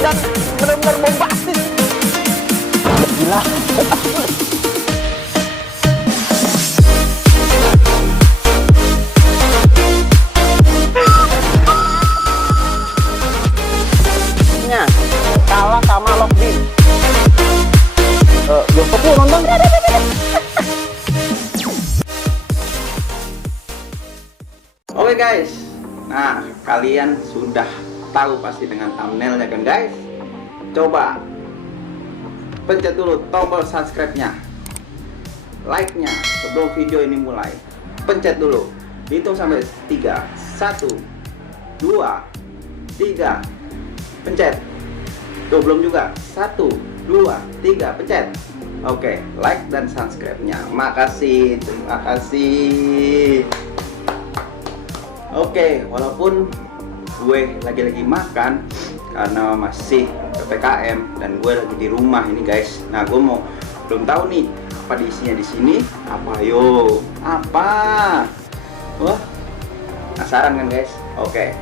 dan benar-benar bombastis. Gila. Kalah sama Lockbeat. Bioskop lu nonton. Oke guys, nah kalian sudah tahu pasti dengan thumbnailnya kan guys. Coba pencet dulu tombol subscribe-nya, like-nya sebelum video ini mulai. Pencet dulu, hitung sampai 3, 1, 2, 3, pencet. Tuh belum juga, 1, 2, 3, pencet. Oke, like dan subscribe-nya. Makasih, terima kasih. Oke, walaupun gue lagi makan karena masih PPKM dan gue lagi di rumah ini guys. Nah, gue belum tahu nih apa diisinya di sini. Apa yo? Apa? Wah, penasaran kan guys? Oke,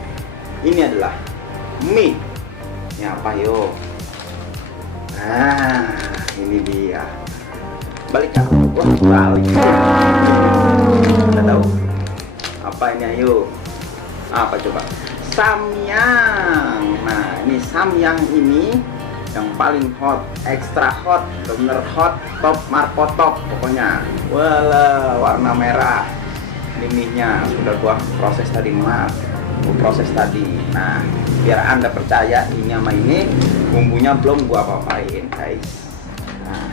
ini adalah mie. Ini apa yo? Nah, ini dia. Balik ya? Wah, balik. Udah tahu? Apa ini ayo? Apa coba? Samyang. Nah, ini samyang ini yang paling hot, extra hot, bener hot, top markotop pokoknya. Walah, warna merah. Ini mie-nya sudah gua proses tadi, proses tadi. Nah, biar anda percaya ini sama ini bumbunya belum gua apa-apain guys. Nah,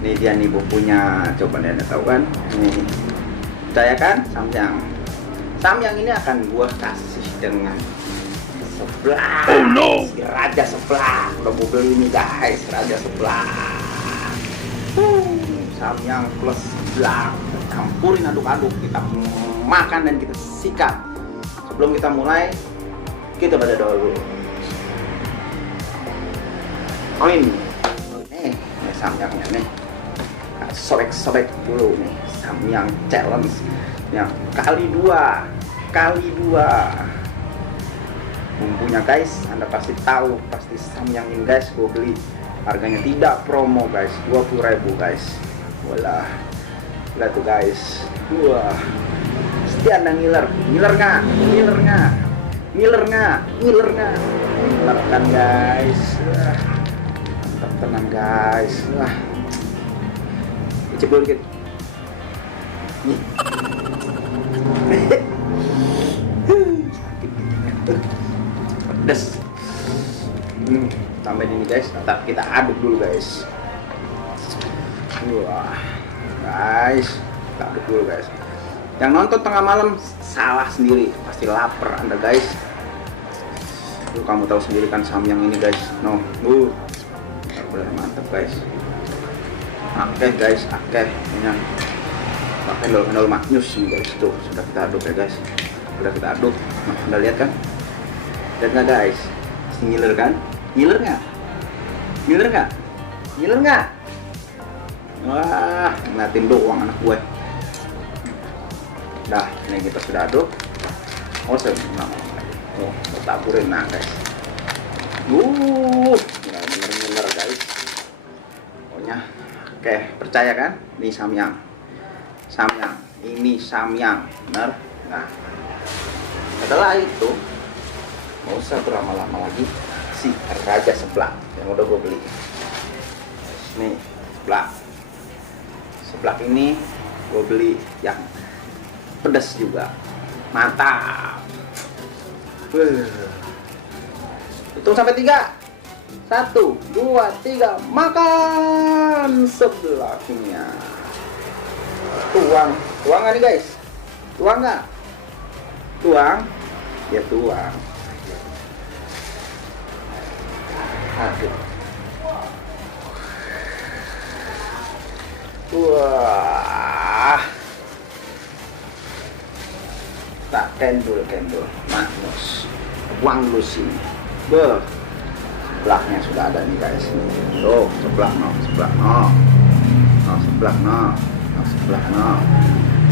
ini dia nih bumbunya, coba anda tahu kan? Ini percaya kan? Samyang ini akan gua kasih dengan sebelah. Oh no, si raja sebelah. Udah mau beli nih guys, raja sebelah. Samyang plus sebelah, campurin aduk-aduk, kita makan dan kita sikat. Sebelum kita mulai, kita baca doa dulu. Amin. Ini samyangnya nih. Nah, sobek-sobek dulu nih. Samyang challenge yang kali dua. Bumbunya guys, anda pasti tahu, pasti samyang ini guys, gue beli harganya tidak promo guys, 20.000 guys. Walah, lihat tuh guys. Wah, pasti anda ngiler nggak? Ngiler kan guys. Wah, mantap tenang guys. Wah, icip dulu dikit. Nih. Pedes. Tambahin ini guys, tetap kita aduk dulu guys. Wah, guys, kita aduk dulu guys. Yang nonton tengah malam salah sendiri, pasti lapar anda guys. Kamu tahu sendiri kan samyang ini guys. No, benar mantap guys. Oke guys, ini endol maknyus nih guys. Tuh sudah kita aduk ya guys. Sudah kita aduk. Nah, anda lihat kan? Lihat nggak guys? Pasti ngiler kan? Ngiler nggak? Wah, ngeliatin doang anak gue. Dah, ini kita sudah aduk. Saya taburin nah guys. Bener-bener ngiler guys. Pokoknya, oke, percaya kan? Ini samyang. Ini samyang, bener. Nah, setelah itu, nggak usah berlama-lama lagi. Si raja seblak yang udah gue beli. Nih, seblak ini gue beli yang pedas juga, mantap. Hitung sampai 3, 1, 2, 3, makan seblaknya. Tuang nggak nih guys? Tuang nggak? Tuang, ya tuang. Aduh. Wah. Tak cendol. Maknus. Uang lu sini. Sebelahnya sudah ada nih guys. Tuh, sebelah no.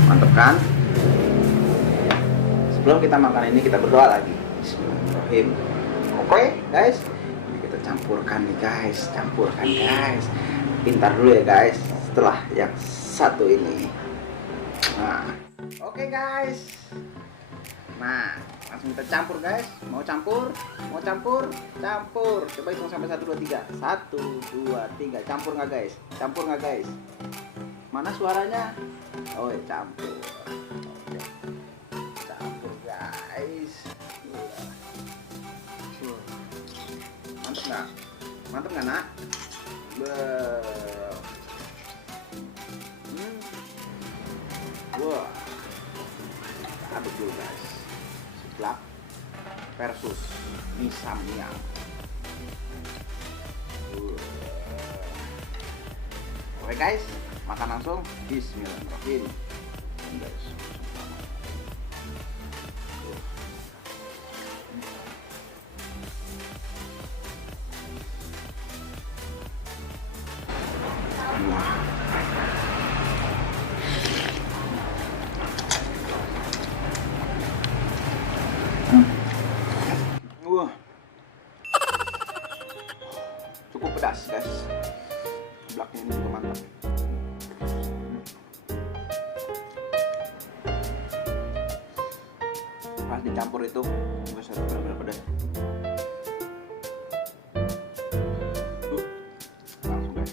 Mantep kan? Sebelum kita makan ini kita berdoa lagi. Bismillahirrahmanirrahim. Oke guys, ini kita campurkan nih guys, pintar dulu ya guys, setelah yang satu ini. Nah, oke guys, nah langsung kita campur guys. Mau campur, campur. Coba hitung sampai 1, 2, 3. 1, 2, 3. Campur nggak guys? Mana suaranya? Oh, campur. Oke. Campur guys. Mantep nggak nak? Wah, aduk dulu guys. Seblak versus mie samyang. Oke guys, makan langsung. Bismillahirrahmanirrahim. Guys. Wah, cukup pedas guys. Seblaknya ini juga mantap. Pas dicampur itu bisa benar-benar pedas. Langsung guys.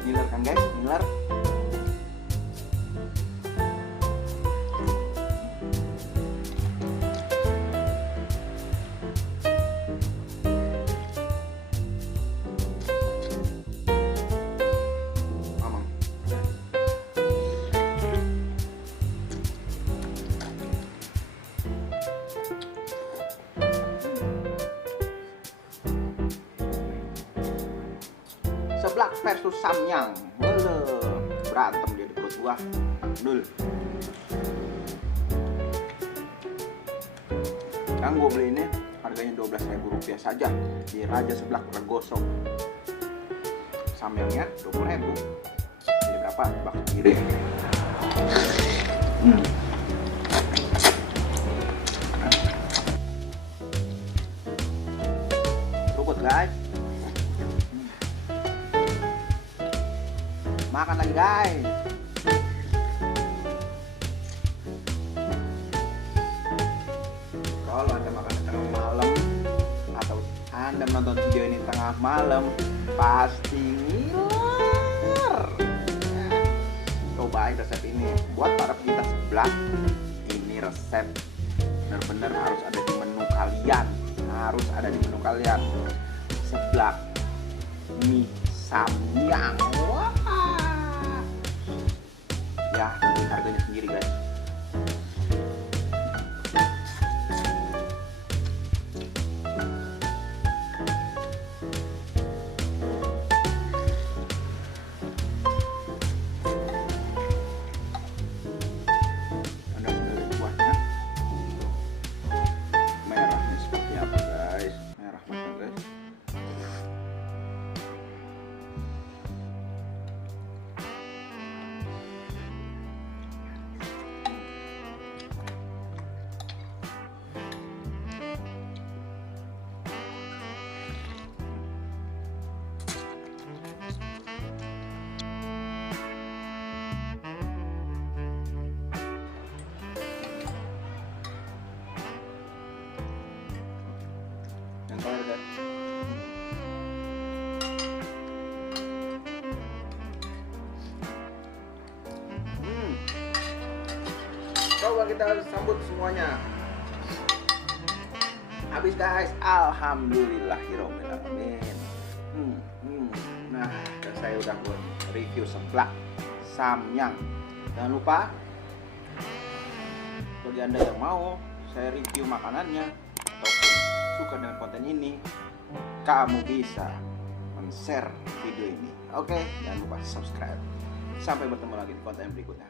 Ngiler kan guys, ngiler. Mamam. Seblak versus samyang. Berantem dia di perut gua. Dul. Yang gua beli ini harganya Rp12.000 saja di Raja Seblak Regoso. Samyangnya Rp20.000. Jadi berapa? Bak kiri. Cukup guys. Makan lagi guys. Kalau Anda makan tengah malam atau Anda menonton video ini tengah malam, pasti ngiler. Cobain resep ini. Buat para pecinta seblak, ini resep benar-benar harus ada di menu kalian. Seblak mie samyang. Wah. Ya, tentuin harganya sendiri guys. Anda sudah lihat buahnya. Merahnya seperti apa guys? Merah banget guys. Yang terakhir guys. Coba kita sambut semuanya. Habis guys, alhamdulillahirobbilalamin. Nah, dan saya udah buat review seblak samyang. Jangan lupa bagi Anda yang mau saya review makanannya ataupun suka dengan konten ini, kamu bisa men-share video ini. Oke, jangan lupa subscribe. Sampai bertemu lagi di konten berikutnya.